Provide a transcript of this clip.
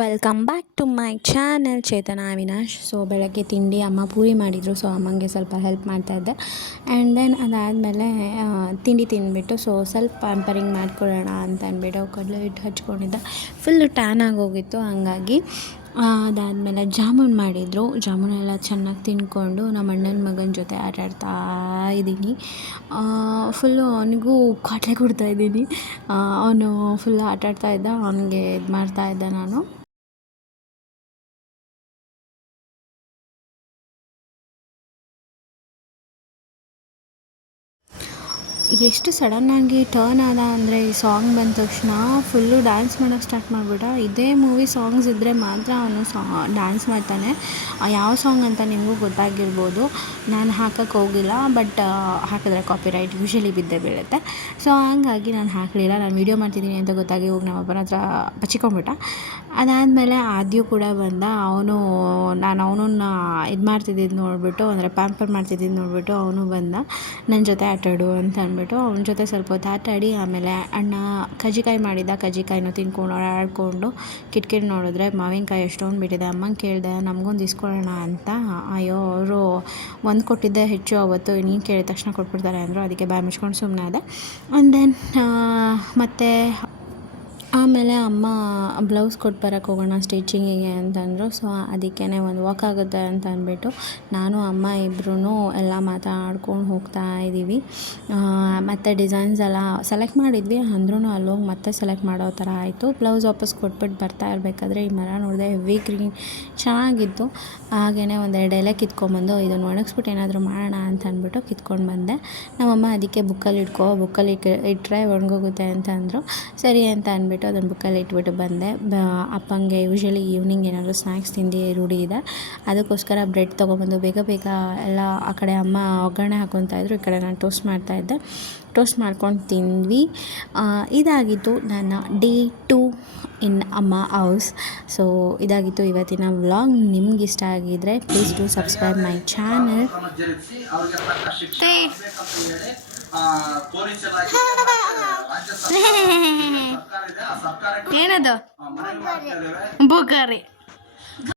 Welcome back to my channel Chetana Avinash. So ಬೆಳಗ್ಗೆ ತಿಂಡಿ ಅಮ್ಮ ಪೂರಿ ಮಾಡಿದರು, ಸೊ ಅಮ್ಮಂಗೆ ಸ್ವಲ್ಪ ಹೆಲ್ಪ್ ಮಾಡ್ತಾಯಿದ್ದೆ. ಆ್ಯಂಡ್ ದೆನ್ ಅದಾದಮೇಲೆ ತಿಂಡಿ ತಿಂದುಬಿಟ್ಟು ಸ್ವಲ್ಪ ಪ್ಯಾಂಪರಿಂಗ್ ಮಾಡ್ಕೊಳ್ಳೋಣ ಅಂತ ಅಂದ್ಬಿಟ್ಟು ಕಡಲೆ ಹಿಟ್ಟು ಹಚ್ಕೊಂಡಿದ್ದೆ. ಫುಲ್ಲು ಟ್ಯಾನ್ ಆಗೋಗಿತ್ತು, ಹಂಗಾಗಿ ಅದಾದಮೇಲೆ ಜಾಮೂನ್ ಮಾಡಿದರು. ಜಾಮೂನೆಲ್ಲ ಚೆನ್ನಾಗಿ ತಿಂದ್ಕೊಂಡು ನಮ್ಮ ಅಣ್ಣನ ಮಗನ ಜೊತೆ ಆಟಾಡ್ತಾ ಇದ್ದೀನಿ. ಫುಲ್ಲು ಅವನಿಗೂ ಕಾಟ್ಲೆ ಕೊಡ್ತಾಯಿದ್ದೀನಿ. ಅವನು ಫುಲ್ ಆಟಾಡ್ತಾ ಇದ್ದ, ಅವನಿಗೆ ಇದು ಮಾಡ್ತಾಯಿದ್ದೆ ನಾನು. ಎಷ್ಟು ಸಡನ್ನಾಗಿ ಟರ್ನ್ ಆದ ಅಂದರೆ ಈ ಸಾಂಗ್ ಬಂದ ತಕ್ಷಣ ಫುಲ್ಲು ಡ್ಯಾನ್ಸ್ ಮಾಡೋಕ್ಕೆ ಸ್ಟಾರ್ಟ್ ಮಾಡಿಬಿಟ್ಟ. ಇದೇ ಮೂವಿ ಸಾಂಗ್ಸ್ ಇದ್ದರೆ ಮಾತ್ರ ಅವನು ಡ್ಯಾನ್ಸ್ ಮಾಡ್ತಾನೆ. ಯಾವ ಸಾಂಗ್ ಅಂತ ನಿಮಗೂ ಗೊತ್ತಾಗಿರ್ಬೋದು. ನಾನು ಹಾಕೋಕ್ಕೆ ಹೋಗಿಲ್ಲ, ಬಟ್ ಹಾಕಿದ್ರೆ ಕಾಪಿರೈಟ್ ಯೂಶಲಿ ಬಿದ್ದೇ ಬೀಳುತ್ತೆ. ಸೊ ಹಂಗಾಗಿ ನಾನು ಹಾಕಲಿಲ್ಲ. ನಾನು ವೀಡಿಯೋ ಮಾಡ್ತಿದ್ದೀನಿ ಅಂತ ಗೊತ್ತಾಗಿ ಹೋಗಿ ನಮ್ಮ ಅಪ್ಪನ ಹತ್ರ ಬಚ್ಚಿಕೊಂಡ್ಬಿಟ್ಟ. ಅದಾದಮೇಲೆ ಆದ್ಯೂ ಕೂಡ ಬಂದ. ನಾನು ಅವನನ್ನ ಇದು ಮಾಡ್ತಿದ್ದಿದ್ದು ನೋಡಿಬಿಟ್ಟು, ಅಂದರೆ ಪ್ಯಾಂಪರ್ ಮಾಡ್ತಿದ್ದಿದ್ದು ನೋಡಿಬಿಟ್ಟು ಅವನು ಬಂದ ನನ್ನ ಜೊತೆ ಆಟಾಡು ಅಂತ ಅಂದ್ಬಿಟ್ಟು ಅವನ ಜೊತೆ ಸ್ವಲ್ಪ ಹೊತ್ತು ಆಟಾಡಿ, ಆಮೇಲೆ ಅಣ್ಣ ಕಜ್ಜಿಕಾಯಿ ಮಾಡಿದ್ದ, ಕಜ್ಜಿಕಾಯಿನೂ ತಿನ್ಕೊಂಡು ಆಡಿಕೊಂಡು ಕಿಟಕಿಲಿ ನೋಡಿದ್ರೆ ಮಾವಿನಕಾಯಿ ಎಷ್ಟೊಂದು ಬಿಟ್ಟಿದೆ. ಅಮ್ಮಂಗೆ ಕೇಳಿದೆ ನಮಗೊಂದು ಇಸ್ಕೊಳ್ಳೋಣ ಅಂತ. ಅಯ್ಯೋ ಅವರು ಒಂದು ಕೊಟ್ಟಿದ್ದೆ ಹೆಚ್ಚು, ಅವತ್ತು ನೀನು ಕೇಳಿದ ತಕ್ಷಣ ಕೊಟ್ಬಿಡ್ತಾರೆ ಅಂದರು. ಅದಕ್ಕೆ ಬಾಯಿ ಮುಚ್ಕೊಂಡು ಸುಮ್ಮನೆ ಅದೆ. ಆ್ಯಂಡ್ ದೆನ್ ಮತ್ತು ಆಮೇಲೆ ಅಮ್ಮ ಬ್ಲೌಸ್ ಕೊಟ್ಟು ಬರೋಕ್ಕೆ ಹೋಗೋಣ ಸ್ಟಿಚಿಂಗಿಗೆ ಅಂತಂದರು. ಸೊ ಅದಕ್ಕೇ ಒಂದು ವಾಕ್ ಆಗುತ್ತೆ ಅಂತ ಅಂದ್ಬಿಟ್ಟು ನಾನು ಅಮ್ಮ ಇಬ್ಬರೂ ಎಲ್ಲ ಮಾತಾಡ್ಕೊಂಡು ಹೋಗ್ತಾ ಇದ್ದೀವಿ. ಮತ್ತು ಡಿಸೈನ್ಸ್ ಎಲ್ಲ ಸೆಲೆಕ್ಟ್ ಮಾಡಿದ್ವಿ, ಅಂದ್ರೂ ಅಲ್ಲೋಗಿ ಮತ್ತೆ ಸೆಲೆಕ್ಟ್ ಮಾಡೋ ಥರ ಆಯಿತು. ಬ್ಲೌಸ್ ವಾಪಸ್ ಕೊಟ್ಬಿಟ್ಟು ಬರ್ತಾ ಇರಬೇಕಾದ್ರೆ ಈ ಮರ ನೋಡಿದೆ, ಹೆವಿ ಗ್ರೀನ್ ಚೆನ್ನಾಗಿತ್ತು. ಹಾಗೆಯೇ ಒಂದೆರಡು ಎಲೆ ಕಿತ್ಕೊಂಡ್ಬಂದು ಇದನ್ನು ಒಣಗಿಸ್ಬಿಟ್ಟು ಏನಾದರೂ ಮಾಡೋಣ ಅಂತ ಅಂದ್ಬಿಟ್ಟು ಕಿತ್ಕೊಂಡು ಬಂದೆ. ನಮ್ಮಮ್ಮ ಅದಕ್ಕೆ ಬುಕ್ಕಲ್ಲಿ ಇಟ್ಟರೆ ಒಣಗೋಗುತ್ತೆ ಅಂತ ಅಂದರು. ಸರಿ ಅಂತ ಅಂದ್ಬಿಟ್ಟು ಅದನ್ನು ಬುಕ್ಕಲ್ಲಿ ಇಟ್ಬಿಟ್ಟು ಬಂದೆ. ಅಪ್ಪಂಗೆ ಯೂಶ್ವಲಿ ಈವ್ನಿಂಗ್ ಏನಾದರೂ ಸ್ನ್ಯಾಕ್ಸ್ ತಿಂದು ರೂಢಿ ಇದೆ, ಅದಕ್ಕೋಸ್ಕರ ಬ್ರೆಡ್ ತೊಗೊಬಂದು ಬೇಗ ಎಲ್ಲ ಆ ಕಡೆ ಅಮ್ಮ ಒಗ್ಗರಣೆ ಹಾಕ್ಕೊತಾಯಿದ್ರು, ಈ ಕಡೆ ನಾನು ಟೋಸ್ಟ್ ಮಾಡ್ಕೊಂಡು ತಿಂದ್ವಿ. ಇದಾಗಿತ್ತು ನನ್ನ ಡೇ 2 ಇನ್ ಅಮ್ಮ ಹೌಸ್. ಸೊ ಇದಾಗಿತ್ತು ಇವತ್ತಿನ ವ್ಲಾಗ್. ನಿಮ್ಗೆ ಇಷ್ಟ ಆಗಿದ್ದರೆ please to subscribe my channel. ಏನದು ಬುಗಾರಿ?